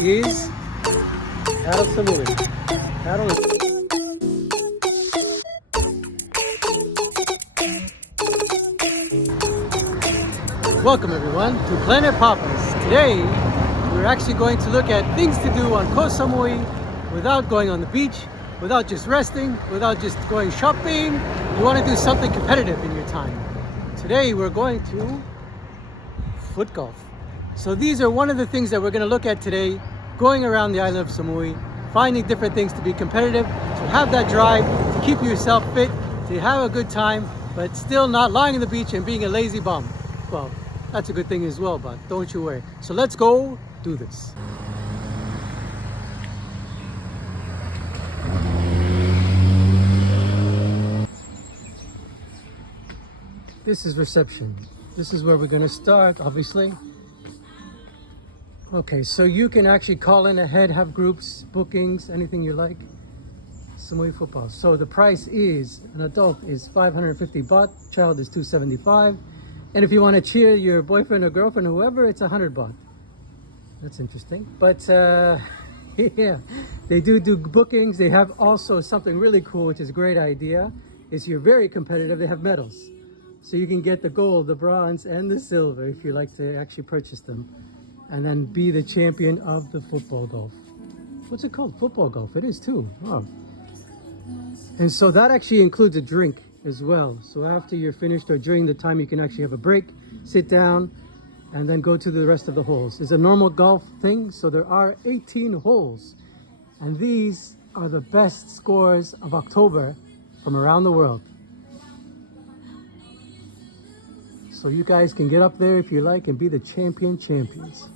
is Koh Samui. Welcome everyone to Planet Papas. Today we're actually going to look at things to do on Koh Samui without going on the beach, without just resting, without just going shopping. You want to do something competitive in your time. Today we're going to foot golf. So these are one of the things that we're going to look at today, going around the island of Samui, finding different things to be competitive, to have that drive, to keep yourself fit, to have a good time, but still not lying on the beach and being a lazy bum. Well, that's a good thing as well, but don't you worry. So let's go do this. This is reception. This is where we're going to start, obviously. Okay, so you can actually call in ahead, have groups, bookings, anything you like. Samui football. So the price is, an adult is 550 baht, child is 275. And if you want to cheer your boyfriend or girlfriend or whoever, it's 100 baht. That's interesting. But yeah, they do bookings. They have also something really cool, which is a great idea. Is you're very competitive, they have medals. So you can get the gold, the bronze, and the silver if you like to actually purchase them. And then be the champion of the football golf. What's it called? Football golf. It is too. Wow. And so that actually includes a drink as well. So after you're finished or during the time, you can actually have a break, sit down, and then go to the rest of the holes. It's a normal golf thing. So there are 18 holes. And these are the best scores of October from around the world. So you guys can get up there if you like and be the champions.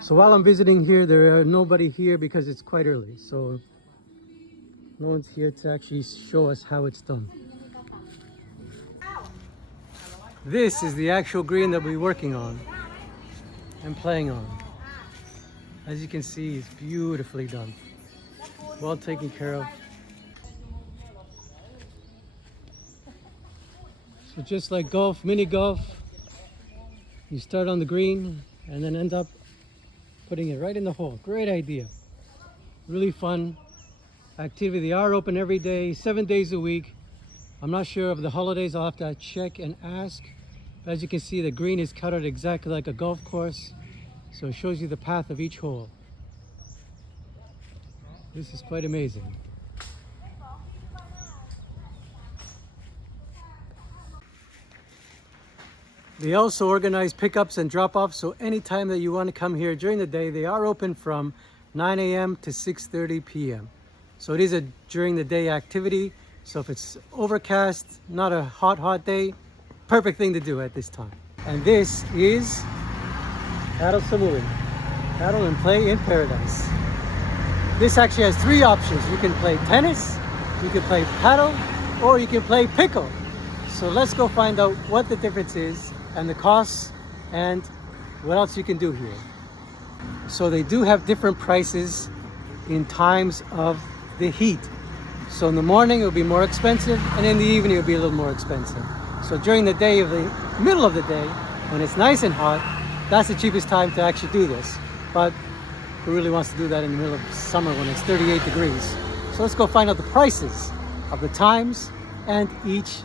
So while I'm visiting here, there are nobody here because it's quite early. So no one's here to actually show us how it's done. This is the actual green that we're working on and playing on. As you can see, it's beautifully done. Well taken care of. So just like golf, mini golf, you start on the green and then end up putting it right in the hole. Great idea. Really fun activity. They are open every day, 7 days a week. I'm not sure of the holidays. I'll have to check and ask. But as you can see, the green is cut out exactly like a golf course. So it shows you the path of each hole. This is quite amazing. They also organize pickups and drop-offs, so anytime that you want to come here during the day, they are open from 9 a.m. to 6:30 p.m. So it is a during the day activity. So if it's overcast, not a hot day, perfect thing to do at this time. And this is Koh Samui. Paddle and play in paradise. This actually has three options. You can play tennis, you can play paddle, or you can play pickle. So let's go find out what the difference is and the costs and what else you can do here. So they do have different prices in times of the heat. So in the morning it'll be more expensive, and in the evening it'll be a little more expensive. So during the day, middle of the day, when it's nice and hot, that's the cheapest time to actually do this. But who really wants to do that in the middle of summer when it's 38 degrees? So let's go find out the prices of the times and each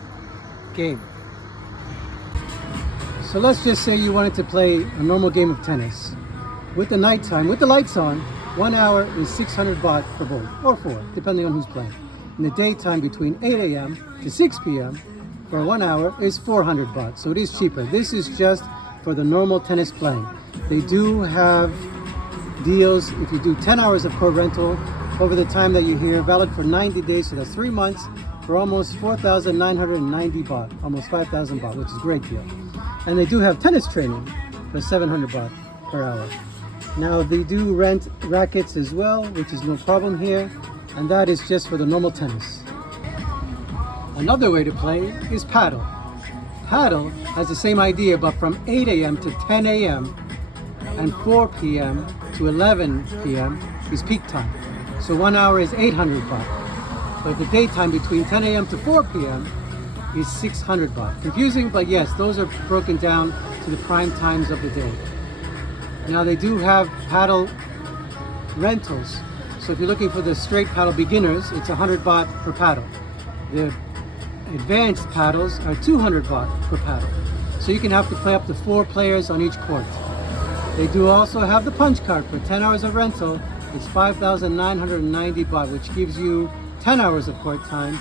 game. So let's just say you wanted to play a normal game of tennis. With the nighttime, with the lights on, 1 hour is 600 baht for both, or 4, depending on who's playing. In the daytime, between 8 a.m. to 6 p.m. for 1 hour is 400 baht. So it is cheaper. This is just for the normal tennis playing. They do have deals if you do 10 hours of court rental over the time that you're here, valid for 90 days, so that's 3 months, for almost 4,990 baht, almost 5,000 baht, which is a great deal. And they do have tennis training for 700 baht per hour. Now they do rent rackets as well, which is no problem here, and that is just for the normal tennis. Another way to play is paddle. Paddle has the same idea, but from 8 a.m. to 10 a.m. and 4 p.m. to 11 p.m. is peak time. So 1 hour is 800 baht. But the daytime between 10 a.m. to 4 p.m. is 600 baht. Confusing, but yes, those are broken down to the prime times of the day. Now they do have paddle rentals. So if you're looking for the straight paddle beginners, it's 100 baht per paddle. The advanced paddles are 200 baht per paddle. So you can have to play up to 4 players on each court. They do also have the punch card for 10 hours of rental. It's 5,990 baht, which gives you 10 hours of court time,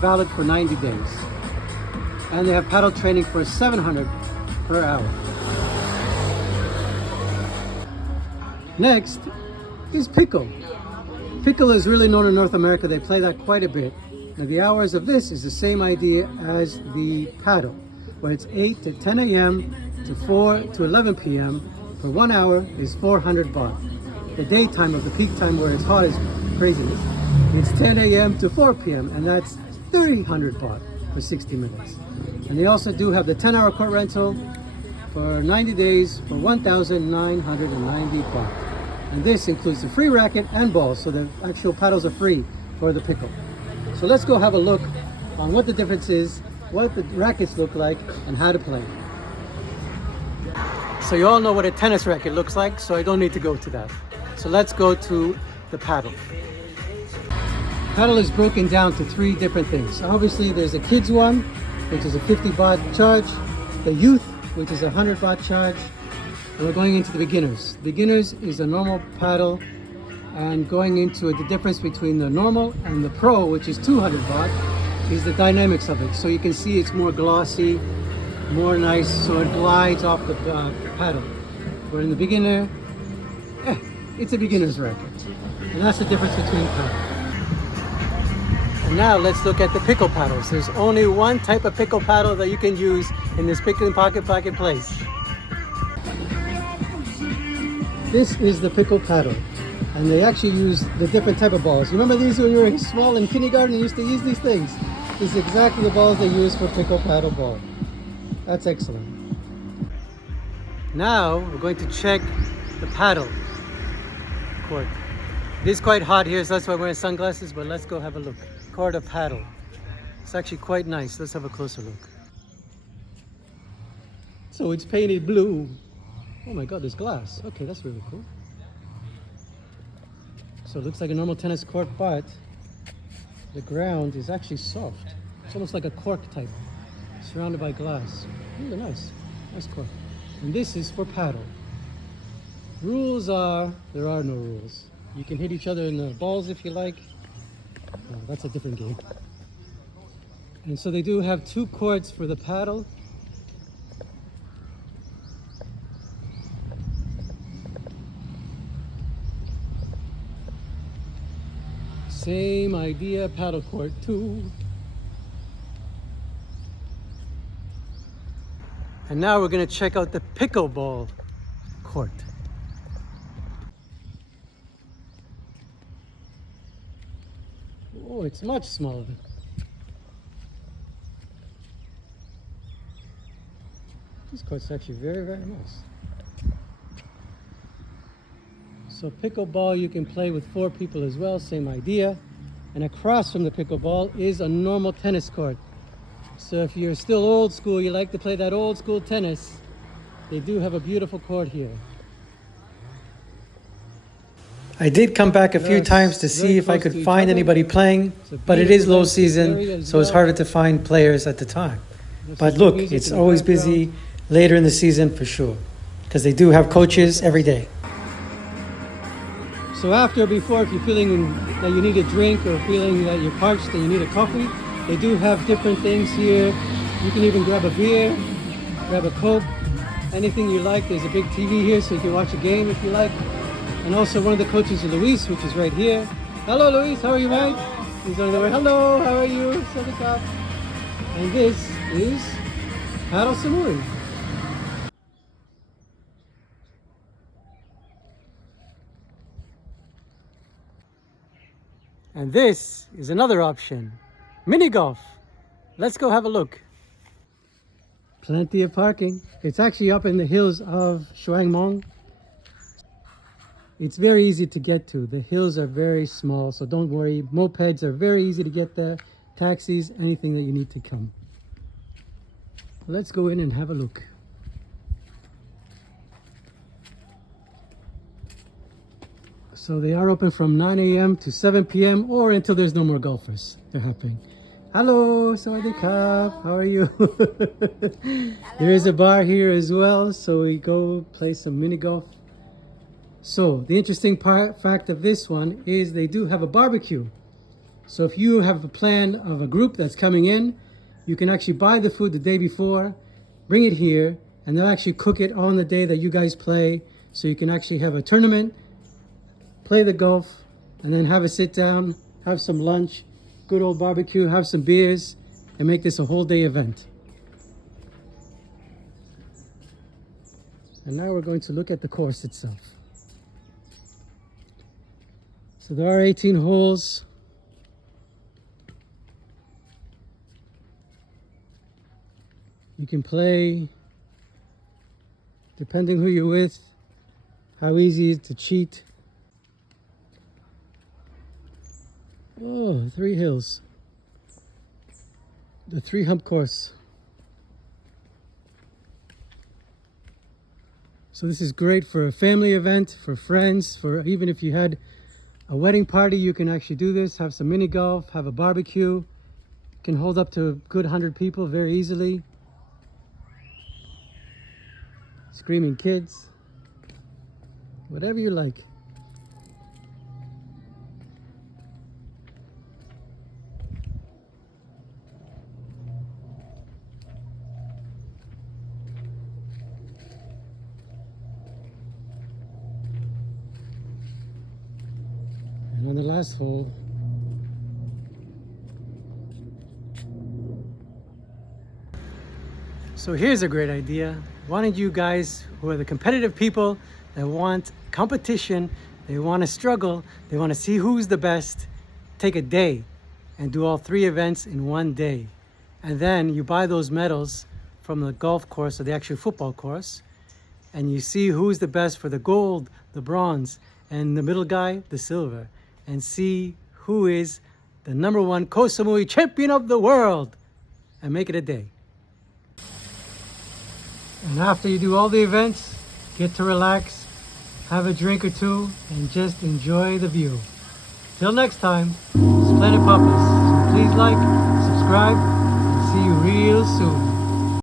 valid for 90 days. And they have paddle training for 700 per hour. Next is pickle. Pickle is really known in North America. They play that quite a bit. Now the hours of this is the same idea as the paddle, where it's 8 to 10 a.m. to 4 to 11 p.m. for 1 hour is 400 baht. The daytime of the peak time where it's hot as craziness, it's 10 a.m. to 4 p.m. and that's 300 baht for 60 minutes. And they also do have the 10-hour court rental for 90 days for 1,990 baht. And this includes the free racket and balls, so the actual paddles are free for the pickle. So let's go have a look on what the difference is, what the rackets look like, and how to play. So you all know what a tennis racket looks like, so I don't need to go to that. So let's go to the paddle. Paddle is broken down to 3 different things. Obviously there's a kids one, which is a 50 baht charge, the youth, which is a 100 baht charge, and we're going into the beginners. Beginners is a normal paddle, and going into the difference between the normal and the pro, which is 200 baht, is the dynamics of it. So you can see it's more glossy, more nice, so it glides off the paddle. Where in the beginner, it's a beginner's racket. And that's the difference between paddles. And now let's look at the pickle paddles. There's only one type of pickle paddle that you can use in this pickle and pocket place. This is the pickle paddle. And they actually use the different type of balls. You remember these when you were small in kindergarten? You used to use these things. These are exactly the balls they use for pickle paddle ball. That's excellent. Now we're going to check the paddle court. It is quite hot here, so that's why I'm wearing sunglasses, but let's go have a look. Court of paddle. It's actually quite nice. Let's have a closer look. So it's painted blue. Oh my God, there's glass. Okay, that's really cool. So it looks like a normal tennis court, but the ground is actually soft. It's almost like a cork type, surrounded by glass. Really nice. Nice cork. And this is for paddle. Rules are, there are no rules. You can hit each other in the balls if you like. Oh, that's a different game. And so they do have 2 courts for the paddle. Same idea, paddle court 2. And now we're going to check out the pickleball court. Oh, it's much smaller. This court's actually very, very nice. So pickleball you can play with 4 people as well, same idea. And across from the pickleball is a normal tennis court. So if you're still old school, you like to play that old school tennis, they do have a beautiful court here. I did come back a few times to see if I could find anybody playing, but it is low season, so it's harder to find players at the time. But look, it's always busy later in the season for sure, because they do have coaches every day. So after or before, if you're feeling that you need a drink or feeling that you're parched and you need a coffee, they do have different things here. You can even grab a beer, grab a Coke, anything you like. There's a big TV here so you can watch a game if you like. And also one of the coaches is Luis, which is right here. Hello Luis, how are you, mate? He's on the way. Hello, how are you? Sawadee. And this is Koh Samui. And this is another option, mini golf. Let's go have a look. Plenty of parking. It's actually up in the hills of Shuangmong. It's very easy to get to. The hills are very small, so don't worry. Mopeds are very easy to get there. Taxis, anything that you need to come. Let's go in and have a look. So they are open from 9 a.m. to 7 p.m. or until there's no more golfers. They're happening. Hello, Sawadee Krap. How are you? There is a bar here as well, so we go play some mini golf. So the interesting fact of this one is they do have a barbecue. So if you have a plan of a group that's coming in, you can actually buy the food the day before, bring it here, and they'll actually cook it on the day that you guys play. So you can actually have a tournament, play the golf, and then have a sit down, have some lunch, good old barbecue, have some beers, and make this a whole day event. And now we're going to look at the course itself. So there are 18 holes. You can play, depending who you're with, how easy it is to cheat. Oh, 3 hills. The 3 hump course. So this is great for a family event, for friends, for even if you had a wedding party, you can actually do this. Have some mini golf, have a barbecue. You can hold up to a good 100 people very easily. Screaming kids. Whatever you like. And on the last hole, so here's a great idea. Why don't you guys, who are the competitive people that want competition, they want to struggle, they want to see who's the best, take a day and do all 3 events in one day. And then you buy those medals from the golf course or the actual football course, and you see who's the best for the gold, the bronze, and the middle guy, the silver, and see who is the #1 Koh Samui champion of the world, and make it a day. And after you do all the events, get to relax, have a drink or 2, and just enjoy the view. Till next time, it's Planet Papas. So please like, subscribe, and see you real soon.